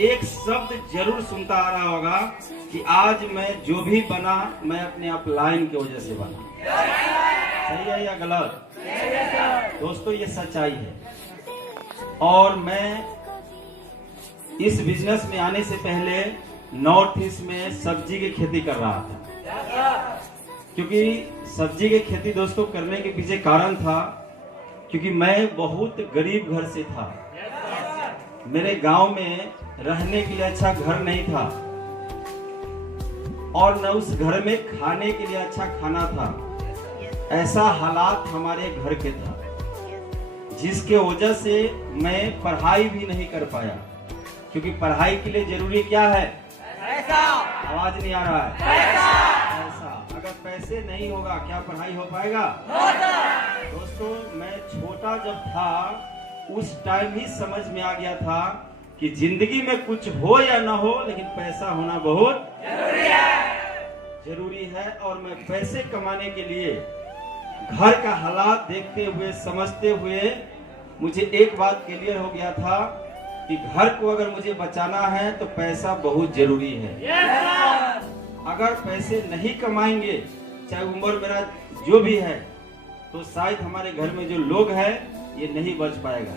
एक शब्द जरूर सुनता आ रहा होगा कि आज मैं जो भी बना मैं अपने अपलाइन की वजह से बना। सही है या गलत? दोस्तों ये सच्चाई है। और मैं इस बिजनेस में आने से पहले नॉर्थ ईस्ट में सब्जी की खेती कर रहा था। क्योंकि सब्जी की खेती दोस्तों करने के पीछे कारण था क्योंकि मैं बहुत गरीब घर से था। मेरे गांव में रहने के लिए अच्छा घर नहीं था और न उस घर में खाने के लिए अच्छा खाना था। ऐसा हालात हमारे घर के था जिसके वजह से मैं पढ़ाई भी नहीं कर पाया। क्योंकि पढ़ाई के लिए जरूरी क्या है? पैसा। आवाज नहीं आ रहा है? पैसा। अगर पैसे नहीं होगा क्या पढ़ाई हो पाएगा? दोस्तों मैं छोटा जब था उस टाइम ही समझ में आ गया था कि जिंदगी में कुछ हो या ना हो लेकिन पैसा होना बहुत जरूरी है। और मैं पैसे कमाने के लिए घर का हालात देखते हुए समझते हुए मुझे एक बात क्लियर हो गया था कि घर को अगर मुझे बचाना है तो पैसा बहुत जरूरी है। अगर पैसे नहीं कमाएंगे चाहे उम्र मेरा जो भी है तो शायद हमारे घर में जो लोग हैं ये नहीं बच पाएगा।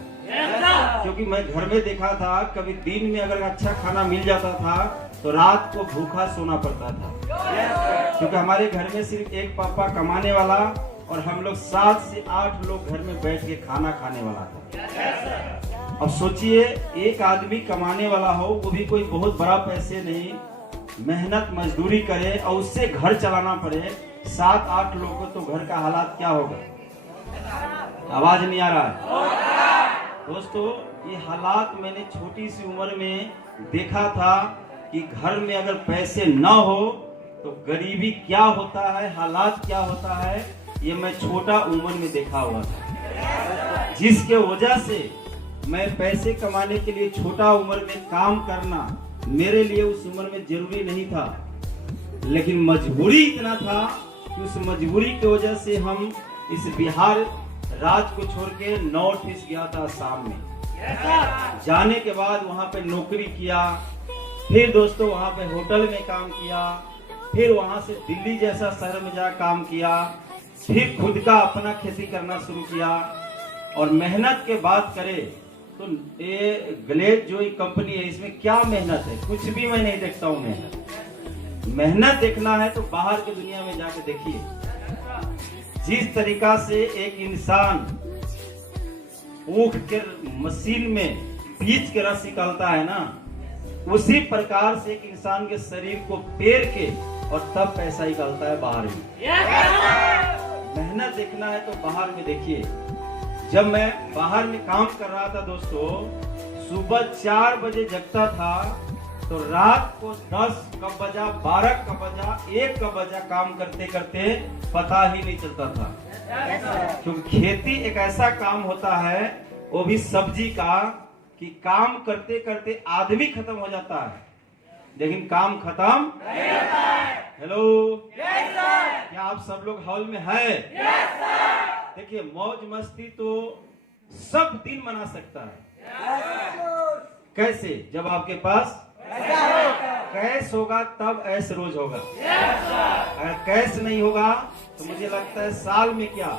क्योंकि मैं घर में देखा था कभी दिन में अगर अच्छा खाना मिल जाता था तो रात को भूखा सोना पड़ता था। क्योंकि हमारे घर में सिर्फ एक पापा कमाने वाला और हम लोग 7 से 8 लोग घर में बैठ के खाना खाने वाला था। अब सोचिए एक आदमी कमाने वाला हो वो भी कोई बहुत बड़ा पैसे नहीं, मेहनत मजदूरी करे और उससे घर चलाना पड़े 7-8 लोगों को, तो घर का हालात क्या होगा? आवाज नहीं आ रहा है? दोस्तों ये हालात मैंने छोटी सी उम्र में देखा था कि घर में अगर पैसे न हो तो गरीबी क्या होता है, हालात क्या होता है, ये मैं छोटा उम्र में देखा हुआ था। जिसके वजह से मैं पैसे कमाने के लिए छोटा उम्र में काम करना मेरे लिए उस उम्र में जरूरी नहीं था, लेकिन मजबूरी इतना था कि उस मजबूरी की वजह से हम इस बिहार राज्य को छोड़ के नॉर्थ ईस्ट गया था आसाम में। जाने के बाद वहां पे नौकरी किया, फिर दोस्तों वहां पे होटल में काम किया, फिर वहां से दिल्ली जैसा शहर में जा काम किया, फिर खुद का अपना खेती करना शुरू किया। और मेहनत के बात करें तो ये ग्लेड जो कंपनी है इसमें क्या मेहनत है? कुछ भी मैं नहीं देखता हूँ मेहनत देखना है तो बाहर की दुनिया में जाके देखिए। जिस तरीका से एक इंसान ऊख के मशीन में बीज के रस निकालता है ना, उसी प्रकार से एक इंसान के शरीर को पेर के और तब पैसा निकालता है बाहर में। मेहनत देखना है तो बाहर में देखिए। जब मैं बाहर में काम कर रहा था दोस्तों, सुबह 4 बजे जगता था तो रात को 10 कब बजा, 12 कब बजा, 1 कब बजा, काम करते करते पता ही नहीं चलता था। क्योंकि खेती एक ऐसा काम होता है वो भी सब्जी का कि काम करते करते आदमी खत्म हो जाता है लेकिन काम खत्म नहीं होता है। हेलो, क्या आप सब लोग हॉल में है? देखिए मौज मस्ती तो सब दिन मना सकता है। कैसे? जब आपके पास कैश होगा तब ऐश रोज होगा। अगर कैश नहीं होगा तो मुझे लगता है साल में क्या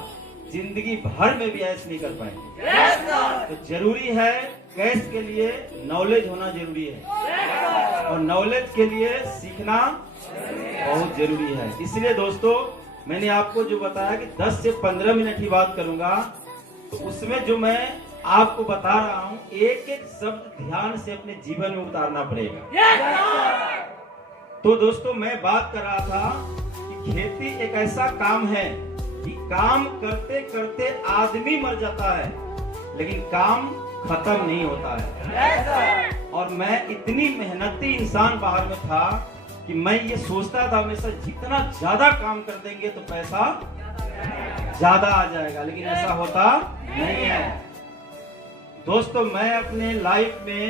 जिंदगी भर में भी ऐश नहीं कर पाएंगे। तो जरूरी है कैश के लिए नॉलेज होना जरूरी है और नॉलेज के लिए सीखना बहुत जरूरी है। इसलिए दोस्तों मैंने आपको जो बताया कि 10 से 15 मिनट ही बात करूंगा, तो उसमें जो मैं आपको बता रहा हूं एक एक शब्द ध्यान से अपने जीवन में उतारना पड़ेगा। तो दोस्तों मैं बात कर रहा था कि खेती एक ऐसा काम है कि काम करते करते आदमी मर जाता है लेकिन काम खत्म नहीं होता है। और मैं इतनी मेहनती इंसान बाहर में था कि मैं ये सोचता था हमेशा जितना ज्यादा काम कर देंगे तो पैसा ज्यादा आ जाएगा, लेकिन ऐसा होता नहीं है। दोस्तों मैं अपने लाइफ में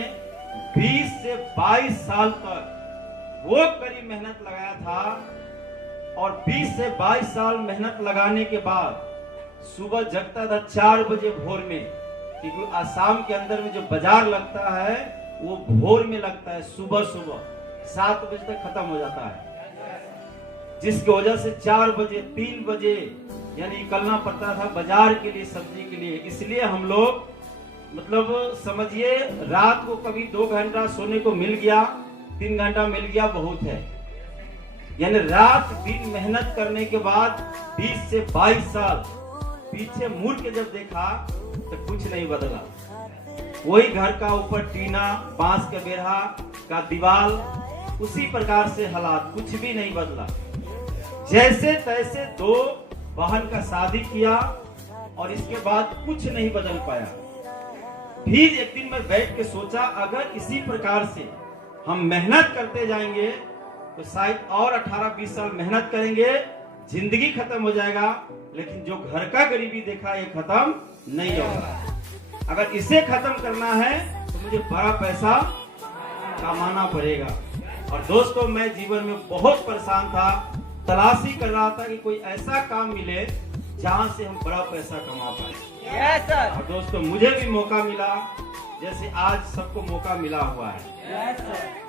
20 से 22 साल तक वो करीब मेहनत लगाया था और 20 से 22 साल मेहनत लगाने के बाद सुबह जगता था 4 बजे भोर में, क्योंकि आसाम के अंदर में जो बाजार लगता है वो भोर में लगता है, सुबह सुबह 7 बजे तक खत्म हो जाता है, जिसकी वजह से 4 बजे 3 बजे यानी निकलना पड़ता था बाजार के लिए, सब्जी के लिए। इसलिए हम लोग मतलब समझिए रात को कभी 2 घंटा सोने को मिल गया, 3 घंटा मिल गया, बहुत है। यानी रात दिन मेहनत करने के बाद 20 से 22 साल पीछे मुड़ के जब देखा तो कुछ नहीं बदला। वही घर का ऊपर टीना, बांस का बेरहा का दीवार, उसी प्रकार से हालात, कुछ भी नहीं बदला। जैसे तैसे 2 बहन का शादी किया और इसके बाद कुछ नहीं बदल पाया। फिर एक दिन मैं बैठ के सोचा, अगर इसी प्रकार से हम मेहनत करते जाएंगे तो शायद और 18-20 साल मेहनत करेंगे, जिंदगी खत्म हो जाएगा, लेकिन जो घर का गरीबी देखा ये खत्म नहीं होगा। अगर इसे खत्म करना है तो मुझे बड़ा पैसा कमाना पड़ेगा। और दोस्तों, मैं जीवन में बहुत परेशान था, तलाशी कर रहा था कि कोई ऐसा काम मिले जहां से हम बड़ा पैसा कमा पाए। और दोस्तों, मुझे भी मौका मिला, जैसे आज सबको मौका मिला हुआ है।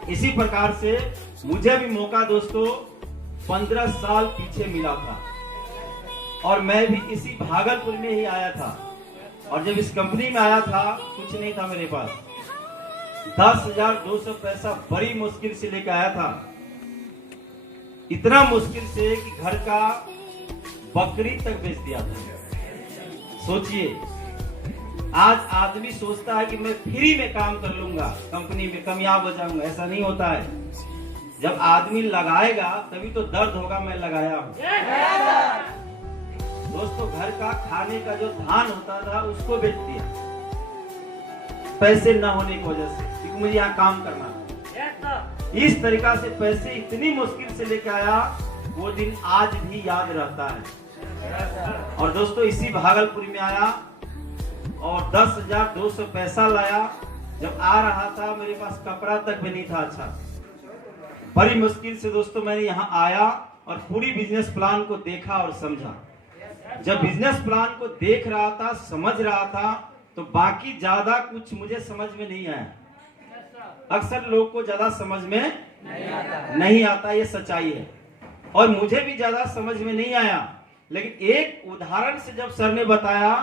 इसी प्रकार से मुझे भी मौका दोस्तों 15 साल पीछे मिला था, और मैं भी इसी भागलपुर में ही आया था। और जब इस कंपनी में आया था कुछ नहीं था मेरे पास, 10,200 पैसा बड़ी मुश्किल से लेकर आया था। इतना मुश्किल से कि घर का बकरी तक बेच दिया था। सोचिए, आज आदमी सोचता है कि मैं फ्री में काम कर लूंगा, कंपनी में कामयाब हो जाऊंगा। ऐसा नहीं होता है। जब आदमी लगाएगा तभी तो दर्द होगा मैं लगाया हूं। दोस्तों, घर का खाने का जो धान होता था उसको बेच दिया, पैसे न होने की वजह से, क्योंकि मुझे यहाँ काम करना था। इस तरीका से पैसे इतनी मुश्किल से लेके आया, वो दिन आज भी याद रहता है। और दोस्तों, इसी भागलपुर में आया और 10,200 पैसा लाया। जब आ रहा था मेरे पास कपड़ा तक भी नहीं था अच्छा। बड़ी मुश्किल से दोस्तों मैंने यहाँ आया और पूरी बिजनेस प्लान को देखा और समझा। जब बिजनेस प्लान को देख रहा था, समझ रहा था, तो बाकी ज्यादा कुछ मुझे समझ में नहीं आया। अक्सर लोग को ज्यादा समझ में नहीं आता, ये सच्चाई है। और मुझे भी ज्यादा समझ में नहीं आया, लेकिन एक उदाहरण से जब सर ने बताया